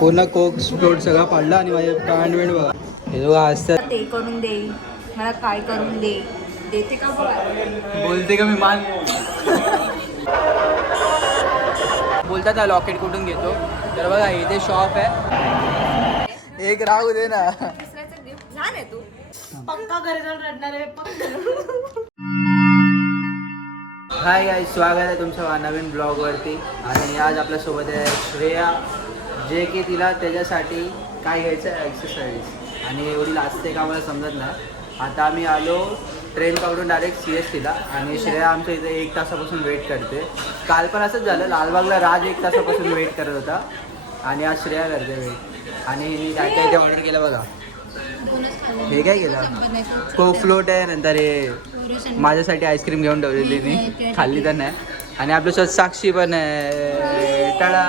पूर्ण कोक फ्लोट सगळा पाडला आणि माझे पॅन्ट वेंट बघा. हे दोघं असतात ते करून दे. मला काय करून दे? देते का बघ बोलते का मी मान? बोलतात ना लॉकेट कुठून घेतो? तर बघा इथे शॉप आहे. एक राहू दे ना. गिफ्ट लहान आहे तू. पक्का घरी जाऊन रडणार आहे हाय गाय स्वागत आहे तुमचं नवीन ब्लॉगवरती आणि आज आपल्यासोबत आहे श्रेया. जे की तिला त्याच्यासाठी काय घ्यायचं आहे एक्सरसाइज आणि एवढी लाजते का मला समजत नाही. आता आम्ही आलो ट्रेन पकडून डायरेक्ट सी एस टीला आणि श्रेया आमच्या इथे एक तासापासून वेट करते. काल पण असंच झालं लालबागला राज एक तासापासून वेट करत होता. आणि आज श्रेया करते वेट आणि काय काय ते ऑर्डर केलं बघा. हे काय केलं? कोक फ्लोट आहे नंतर हे माझ्यासाठी आईस्क्रीम घेऊन ठेवलेली मी. खाल्ली तर नाही. आणि आपल्यासोबत साक्षी पण आहे. टाळा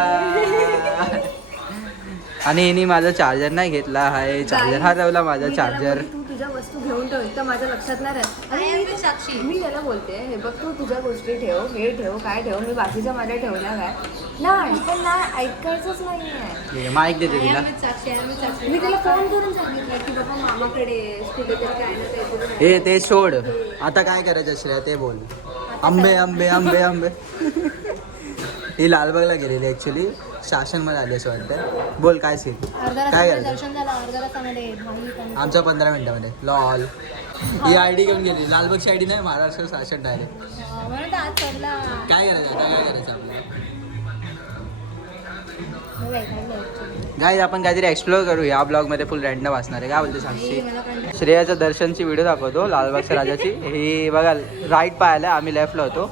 आणि हिने माझा चार्जर नाही घेतला. हाय चार्जर हरवला माझा चार्जर तू तुझ्या वस्तू घेऊन ठेव तर माझ्या लक्षात नाही राहत. आणि मी साक्षी मी याला बोलते हे बघ तू तुझ्या गोष्टी ठेव हे ठेव काय ठेव मी बाकीच्या माझ्या ठेवल्या काय नाही पण नाही ऐकायचंच नाहीये. माईक देते तिला. मी तिला फोन करून सांगितलं की बाबा मामाकडे कुठेतरी काय ना काहीतरी हे ते सोड. आता काय करायचं श्रेया ते बोल. आंबे आंबे आंबे आंबे. ही लालबागला गेलेली ऍक्च्युली शासनमध्ये आली असं वाटतं बोल काय सीन? काय करायचं आमच्या पंधरा मिनिटामध्ये. लॉल ही आय डी घेऊन गेली. लालबागची आय डी नाही महाराष्ट्र शासन डायरेक्ट काय करायचं आता? काय करायचं आपल्याला. गाईज आपण काहीतरी एक्सप्लोर करू या ब्लॉगमध्ये फुल रँडम असणार आहे. काय बोलते साक्षी? मला कंटाळा श्रेयाचं दर्शनची व्हिडिओ दाखवतो लालबागच्या राजाची. ही बघा राईट पाहायला आम्ही लेफ्टला होतो.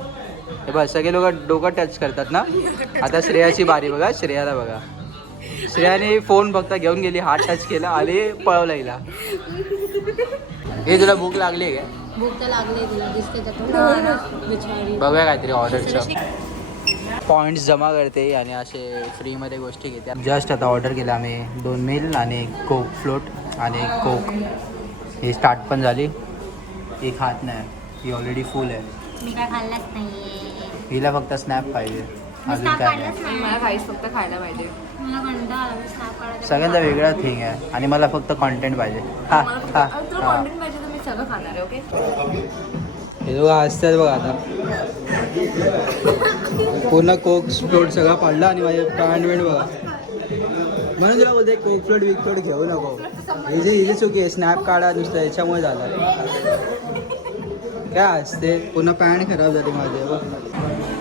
हे बघ सगळे लोक डोकं टच करतात ना? आता श्रेयाची बारी बघा श्रेयाला बघा. श्रेयाने फोन फक्त घेऊन गेली हात टच केला आणि पळवला हिला. हे तुला भूक लागली आहे का भूक तर लागली तिला दिसते त्यातून बिचारी. बघूया काहीतरी ऑर्डरचं पॉईंट्स जमा करते आणि असे फ्रीमध्ये गोष्टी घेते. जस्ट आता ऑर्डर केला आम्ही दोन मिल आणि कोक फ्लोट आणि कोक ही स्टार्ट पण झाली. एक हात नाही ही ऑलरेडी फुल आहे. मी काय खाल्लाच नाही हिला फक्त स्नॅप पाहिजे अजून काय नाही मला काहीच फक्त खायला पाहिजे मला कंटाळा आला. मी snap काढायचा सगळ्यांचा वेगळा थिंग आहे आणि मला फक्त कॉन्टेंट पाहिजे हा मला फक्त हा अरे तुला हा कॉन्टेंट पाहिजे तर मी सगळं खाणार आहे ओके हे दोघं असतात बघा आता पूर्ण कोक फ्लोट सगळा पाडला आणि माझे पॅन्ट वेंट बघा म्हणून तुला बोलते कोक फ्लोट विक फ्लोट घेऊ नको हे जे हिजे चुकी आहे स्नॅप काढा नुसतं याच्यामुळे झालं काय असते पुन्हा पॅन्ट खराब झाली माझे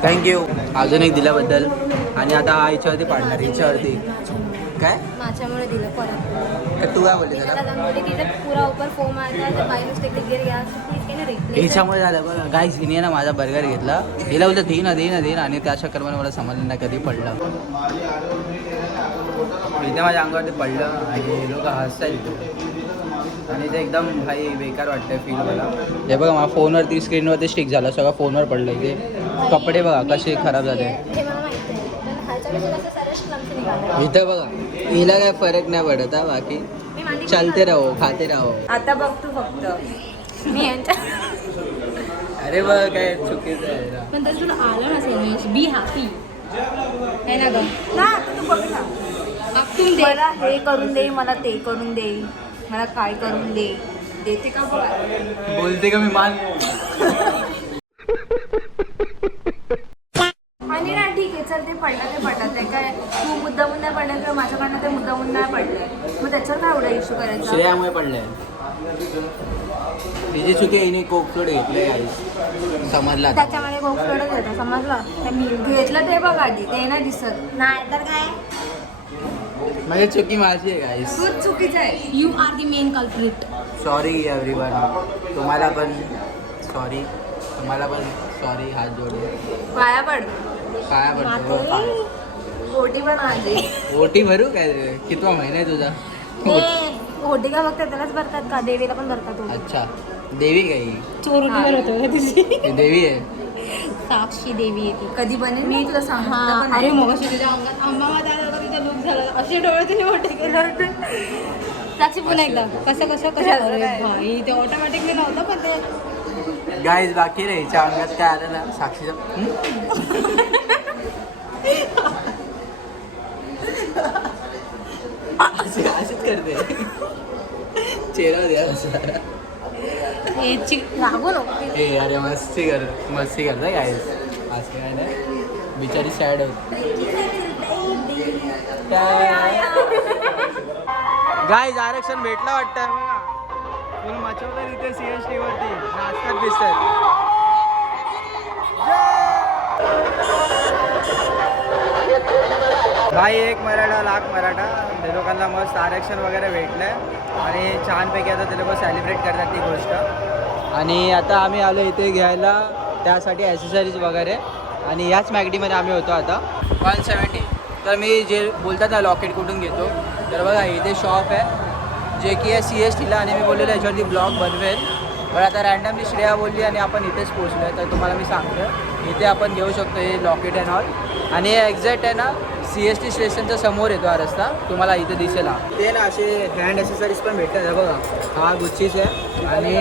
थँक्यू अजून एक दिल्याबद्दल. आणि आता हा हिच्यावरती पाडणार हिच्यावरती काय? माझ्यामुळे दिलं परत. तर तू काय बोलली त्याला? पुरा फोम रिप्लेस ह्याच्यामुळे झालं बघा. गाईज हिने ना माझा बर्गर घेतला. हिला बोलतं दे ना दे ना दे ना. आणि त्या चक्करमध्ये मला समजलं नाही कधी पडलं. इथे माझ्या अंगावरती पडलं आणि लोक हसताय तिथे आणि ते एकदम काही बेकार वाटतंय फील मला. हे बघा माझ्या फोनवरती स्क्रीनवरती स्टिक झालं सगळं फोनवर पडलं इथे कपडे बघा कसे खराब झाले. हे मला माहिती आहे. पण ह्याच्यापेक्षा कसं सरस क्लमची निघालं इथं बघा हिला काय फरक नाही पडत हा बाकी. चलते राहो खाते राहो. आता बघ तू फक्त. मी यांच्या अरे बघ काय चुकीचं आहे ना. पण तरी तुला आलं ना सोमेश बी हॅपी है ना ग. ना आता तू बघ ना. आपण दे. मला हे करून दे मला ते करून दे. मला काय करून दे? देते का बघ बोलते का मी मान? आणि ना ठीक आहे चल ते पडलं ते पडलं. ते काय तू मुद्दामून नाही पडलं तर माझ्याकडनं ते मुद्दामून नाही पडलंय. मग त्याच्यावर काय एवढा इश्यू करायचा? श्रेयामुळे पडलंय. तिची चुकी आहे, हिने कोक फ्लोट घेतलंय काही समजला. त्याच्यामध्ये गोफकडच होता समजलं? ते मी घेतलं ते बघ आधी ते नाही दिसत. नाही तर काय? म्हणजे चुकी माझी आहे गाईस तूच चुकीचं आहे. You are the main culprit sorry everyone तुम्हाला पण सॉरी तुम्हाला पण सॉरी हात जोडून. पाया पड. काय पडतो गोटी पण माझी ओटी भरू काय कितवा महिना आहे तुझा? गोटी का बघतात त्यालाच भरतात का? देवीला पण भरतात हो. अच्छा. देवी काही चोरुटी बनवतो का तुझी. ती देवी आहे? साक्षी देवी येते कधी बनेल मी तुला हा पण अरे. मग तुझ्या अंगात आंबा माझा आला होता तिचा लूक झाला असे डोळे तिने मोठे केले. साक्षी पुन्हा एकदा. कसं कसं कसं? ते ऑटोमॅटिकली नव्हतं पण ते. गाईज बाकी रे हिच्या अंगात काय आलं ना? साक्षीचं? अशी अशीच करते. चेहरा द्या. हे नको. ए अरे मस्ती कर मस्ती करता काय असं काय नाही. बिचारी सॅड होत. गाय आरक्षण भेटलं वाटतं बघा. फुल मचवतात इथे सी एस टी वरती. नाचतात दिसतात. भाई एक मराठा लाख मराठा. ते लोकांना मस्त आरक्षण वगैरे भेटलंय. आणि छानपैकी आता ते लोक सेलिब्रेट करतात ती गोष्ट. आणि आता आम्ही आलो इथे घ्यायला. त्यासाठी ॲसेसरीज वगैरे. आणि याच मॅगडीमध्ये आम्ही होतो आता. वन सेवन्टी तर मी जे बोलतात ना लॉकेट कुठून घेतो तर बघा इथे शॉप आहे. जे की आहे सी एस टीला आणि मी बोललेलो याच्यावरती ब्लॉग बनवेल. पण आता रॅन्डमली श्रेया बोलली आणि आपण इथेच पोचलो आहे तर तुम्हाला मी सांगतो इथे आपण घेऊ शकतो हे लॉकेट अँड ऑल आणि हे एक्झॅक्ट आहे ना सी एस टी स्टेशनच्या समोर येतो हा रस्ता. तुम्हाला इथे दिसेल हा. ते ना असे हँड ॲसेसरीज पण भेटतात. हे बघा हा गुच्चीच आहे. आणि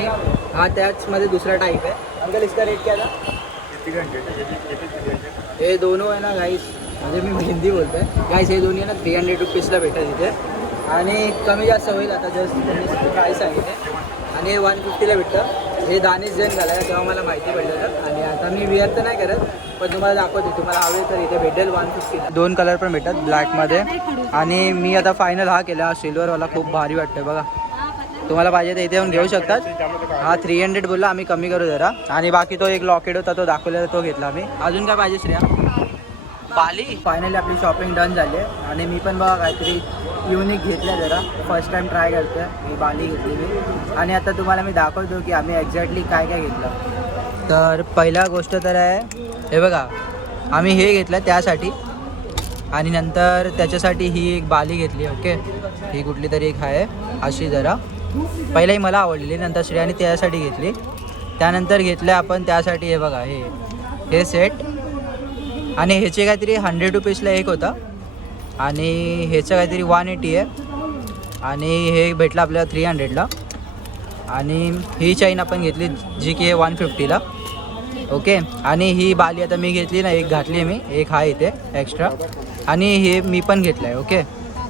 हा त्याचमध्ये दुसरा टाईप आहे. अंकल इसका रेट क्या था? हे दोनों आहे ना गाईस म्हणजे मी हिंदी बोलतोय. गाईस हे दोन्ही आहे ना थ्री हंड्रेड रुपीजला भेटत इथे. आणि कमी जास्त होईल आता जस्ट त्यांनी काय सांगितले. आणि हे वन फिफ्टीला भेटतं. हे दानिश जैन घालायला तेव्हा मला माहिती भेटलं आणि आता मी विअर तर नाही करत पण तुम्हाला दाखवते. तुम्हाला हवे तर इथे भेटेल वन फिफ्टीला दोन कलर पण भेटतात ब्लॅकमध्ये आणि मी आता फायनल हा केला. सिल्वरवाला खूप भारी वाटतं बघा. तुम्हाला पाहिजे तर इथे येऊन घेऊ शकतात. हा थ्री हंड्रेड बोलला. आम्ही कमी करू जरा. आणि बाकी तो एक लॉकेट होता तो दाखवलेला तो घेतला आम्ही अजून काय पाहिजे श्रेया? बाली फायनली आपली शॉपिंग डन झाली आहे. आणि मी पण बघा काहीतरी युनिक घेतलं जरा. फर्स्ट टाइम ट्राय करतोय. मी बाली घेतली मी. आणि आता तुम्हाला मी दाखवतो की आम्ही एक्झॅक्टली काय काय घेतलं. तर पहिला गोष्ट तर आहे हे बघा आम्ही हे घेतलं त्यासाठी. आणि नंतर त्याच्यासाठी ही एक बाली घेतली ओके ही कुठली तरी एक आहे अशी जरा. पहिलाही मला आवडलेली नंतर श्रेयाने त्यासाठी घेतली. त्यानंतर घेतलं आपण त्यासाठी हे बघा हे. हे सेट आणि ह्याचे काहीतरी हंड्रेड रुपीजला एक होता. आणि ह्याचं काहीतरी वन एटी आहे. आणि हे भेटलं आपल्याला थ्री हंड्रेडला आणि ही चैन आपण घेतली जी की आहे वन फिफ्टीला ओके आणि ही बाली आता मी घेतली ना एक घातली आहे मी. एक हा इथे एक्स्ट्रा आणि हे मी पण घेतलं आहे ओके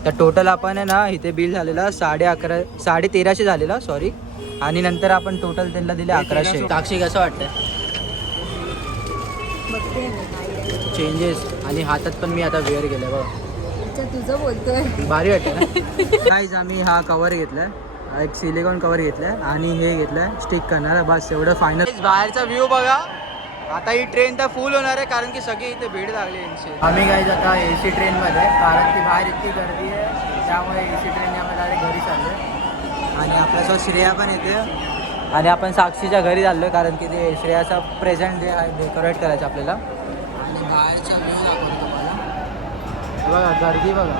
तर टोटल आपण आहे ना इथे बिल झालेला साडे अकरा साडे तेराशे झालेला सॉरी आणि नंतर आपण टोटल त्यांना दिले अकराशे. साक्षी कसं वाटतं चेंजेस आणि हातात पण मी आता वेअर केलं बघा. अच्छा तुझं बोलतोय. भारी वाटतं ना? गाईज आम्ही हा कवर घेतलाय. एक सिलिकॉन कवर घेतलाय आणि हे घेतलंय स्टिक करणार. बस एवढं फायनल बाहेरचा व्ह्यू बघा. आता ही ट्रेन तर फुल होणार आहे कारण की सगळी इथे भीड लागली यांची. आम्ही गाईज आता ए सी ट्रेनमध्ये कारण की बाहेर इतकी गर्दी आहे. त्यामुळे ए सी ट्रेनने डायरेक्ट घरी चाललो आणि आपल्यासोबत श्रेया पण येते. आणि आपण साक्षीच्या घरी चाललो कारण की ते श्रेयाचा प्रेझेंट डे आहे डेकोरेट करायचं आपल्याला. बाहेरचा व्ह्यू दाखवतो तुम्हाला. बघा गर्दी बघा.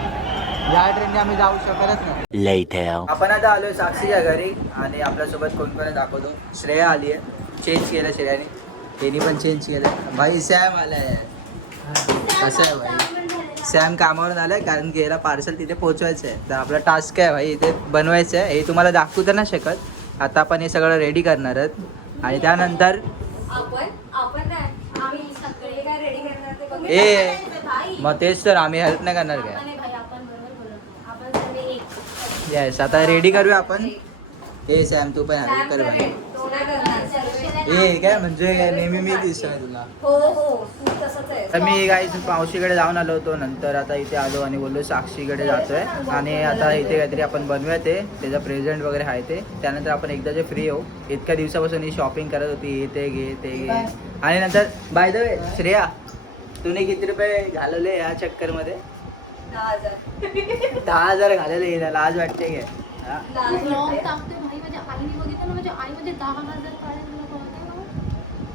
या ट्रेनने आम्ही जाऊ शकतच नाही. आपण आता आलोय साक्षीच्या घरी आणि आपल्यासोबत कोण कोण दाखवतो. श्रेया आली आहे. चेंज केलं श्रेयाने. त्यांनी पण चेंज केलं. भाई सॅम आलाय. कसं आहे भाई? सॅम कामावरून आलाय कारण की याला पार्सल तिथे पोहोचवायचं आहे तर आपला टास्क आहे भाई इथे बनवायचं आहे हे तुम्हाला दाखवू तर नाही शकत. आता आपण हे सगळं रेडी करणार आहोत. आणि त्यानंतर आपण आपण नाही आम्ही सगळे काय रेडी करणार ते बघू. ए मग तेच तर आम्ही हेल्प नाही करणार काय? येस आता रेडी करूया आपण? ए सॅम तू पण हेल्प कर भाई. ए काय म्हणजे नेहमी मी दिसतोय तुला. हो हो तर मी गाईच मावशीकडे जाऊन आलो होतो. नंतर आता इथे आलो आणि बोललो साक्षीकडे जातोय. आणि आता इथे काहीतरी आपण बनवूया ते. त्याचं प्रेझेंट वगैरे आहे ते. त्यानंतर आपण एकदा जे फ्री होऊ इतक्या दिवसापासून ही शॉपिंग करत होती. हे ते घे ते घे. आणि नंतर बाय द वे श्रेया तुने किती रुपये घालवले या चक्करमध्ये? दहा हजार. दहा हजार घालवले हिला लाज वाटते हा? म्हणजे ना?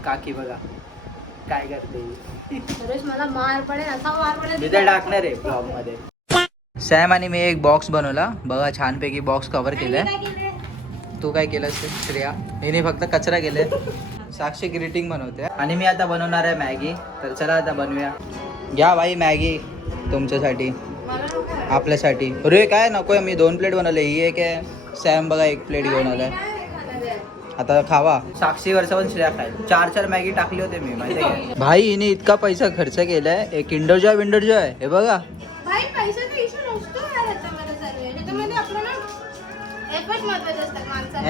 काकी बघा काय करते ही? सुरेश मला मार पडेल असा मार पडेल मी तर टाकणार आहे ब्लॉगमध्ये सॅम आणि मी एक बॉक्स बनवला. बघा छानपैकी बॉक्स कव्हर केलाय. काय केलंय? तू काय केलंस श्रेया? हिने फक्त कचरा केले साक्षी ग्रीटिंग बनवते. आणि मी आता बनवणार आहे मॅगी. तर चला आता बनवूया. घ्या भाई मॅगी तुमच्यासाठी. आपल्यासाठी. अरे काय नकोय मी दोन प्लेट बनवले. ही एक आहे. सॅम बघा एक प्लेट घेऊन आलाय. आता खावा. साक्षी वर्ष पण श्रेया खाय चार चार मॅगी टाकली होते मी माहिती भाई हिने इतका पैसा खर्च केलाय. एक इंडोजॉय जॉय हे बघा.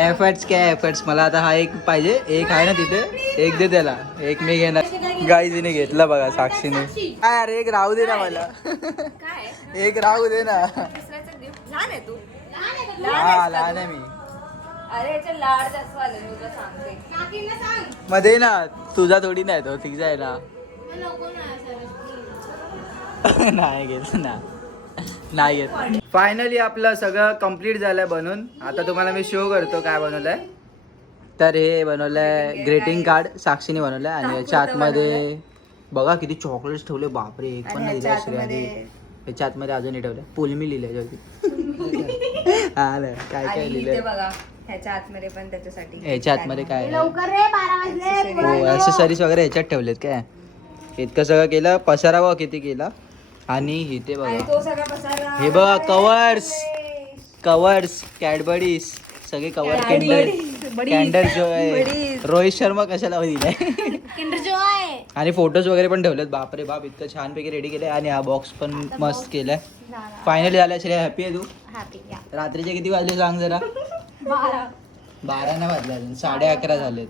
एफर्ट्स काय एफर्ट्स मला आता हा एक पाहिजे. एक आहे ना तिथे. एक दे त्याला. एक मी घेणार. गाईजीने घेतला बघा साक्षीने. काय अरे एक राहू दे ना मला. काय? एक राहू दे ना. हा लहान आहे मी. मध्ये ना. तुझा थोडी नाही तो तिचा आहे ना. नाही घेत ना. नाही फायनली आपलं सगळं कंप्लीट झालंय बनून. आता तुम्हाला मी शो करतो काय बनवलंय. तर हे बनवलंय ग्रेटिंग कार्ड साक्षीने बनवलंय आणि याच्या आतमध्ये बघा किती चॉकलेट्स ठेवले बापरे एक पण नाही दिला श्रेयाने याच्या आतमध्ये अजूनही ठेवलंय. पोलमी लिहिलंय हा ना काय काय आणि इथे लिहिलंय? बघा ह्याच्या आतमध्ये पण त्याच्यासाठी याच्या आतमध्ये काय आहे? लवकर रे बारा वाजले हो ॲक्सेसरीज वगैरे ह्याच्यात ठेवलेत काय? इतकं सगळं केलं. पसारा बघा किती केला. आणि इथे बघा. हे बघा कवर्स कवर्स कॅडबडीज सगळे कवर कॅन्डल कॅन्डल जो आहे रोहित शर्मा कशाला दिलाय? आणि फोटोज वगैरे पण ठेवलेत. बापरे बाप इतकं छानपैकी रेडी केलंय आणि हा बॉक्स पण मस्त केलाय. फायनली झाला श्रेया. हॅपी आहे तू? रात्रीचे किती वाजले सांग जरा? बारा. नाही वाजले अजून. साडे अकरा झालेत.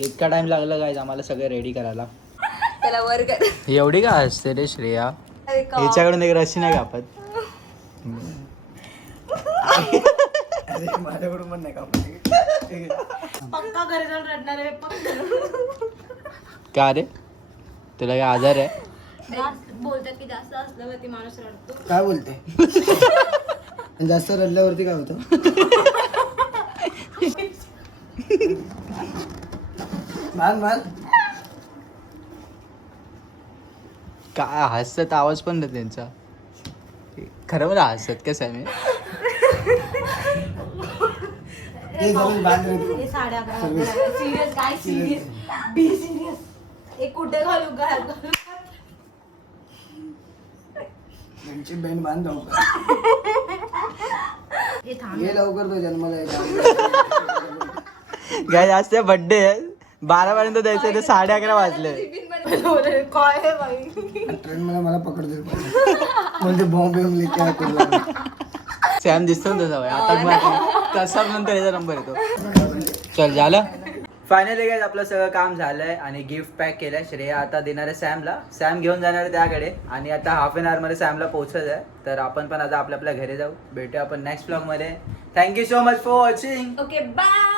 इतका टाइम लागला काय आम्हाला सगळं रेडी करायला. त्याला वर कर. एवढी का असते रे श्रेया? याच्याकडून एक रस्सी नाही कापत. पक्का घरी जाऊन रडणार आहे पक्का. का रे? तुला काय आजार आहे? जास्त बोलतात की जास्त असल्यावरती माणूस रडतो. काय बोलते? जास्त रडल्यावरती काय होतं? मान मान काय हसतात आवाज पण नाही त्यांचा. खरं मला हसतात कसं आहे मी. हे साडे अकरा सिरियस काय सिरियस बी सिरियस हे कुठे घालू काय घालू. त्यांची बँड बांध लवकर हे थांब. ये लवकर तो जन्माला येतो. काय जास्त बड्डे बारा पर्यंत द्यायचं ते साडे अकरा वाजले. काय आहे बाई? ट्रेन मला मला पकडते म्हणजे बॉम्ब बिम लेके. सॅम दिसतो ना तसा भाई. आता मग तसा नंतर याचा नंबर येतो. चल झालं? फायनली काय आपलं सगळं काम झालंय आणि गिफ्ट पॅक केलंय. श्रेया आता देणार आहे सॅमला सॅम घेऊन जाणार आहे त्याकडे. आणि आता हाफ एनमध्ये सॅमला पोहोचत आहे. तर आपण पण आता आपल्या आपल्या घरी जाऊ. भेटूया आपण नेक्स्ट ब्लॉगमध्ये. Thank you so much for watching okay bye